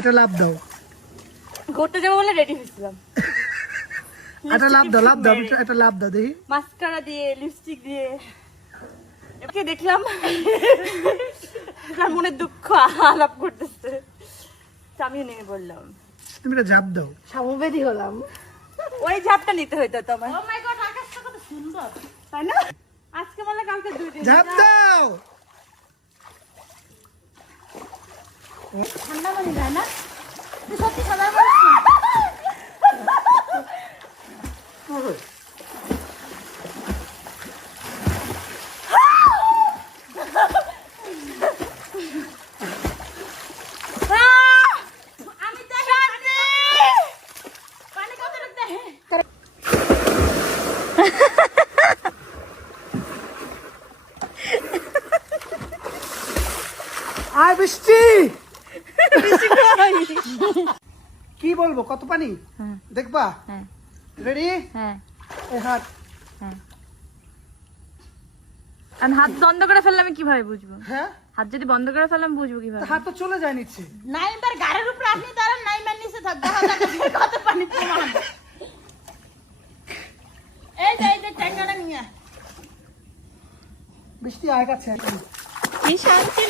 একটা লাভ দাও। ঘুরতে যাবো বলে রেডি হয়েছিলাম। একটা লাভ দাও, লাভ দাও, একটা লাভ দাও দেখি। মাস্কারা দিয়ে, লিপস্টিক দিয়ে একে দেখলাম তার মনে দুঃখ আলাপ করতেছে, আমিও নেমে বললাম। তুমি একটা ঝাঁপ দাও। সমবেদী হলাম। ওই ঝাপটা নিতে হইতো তোমার। ও মাই গড, আকাশটা কত সুন্দর, তাই না? আজকে বলে কালকে 2 দিন। ঝাঁপ দাও। ঠান্ডা পানি যায় না? তুই সত্যি সাঁতার পারিস না? আমি তো পানি কত লাগতে আয় বৃষ্টি। কি বলবো, কত পানি দেখবা? রেডি? হ্যাঁ। এই হাত। আমি হাত বন্ধ করে ফেললে আমি কিভাবে বুঝবো? হ্যাঁ, হাত যদি বন্ধ করে ফেললাম বুঝবো কিভাবে? হাত তো চলে যায় নিচ্ছে। নাইমার গাড়ির উপরে আপনি দাঁড়ান, নাইমার নিচে থাক, দেখা যাক কত পানি প্রমাণ। এই যে ট্যাঙ্গাটা নিয়ে বৃষ্টি আয় কাছে। কি শান্তি।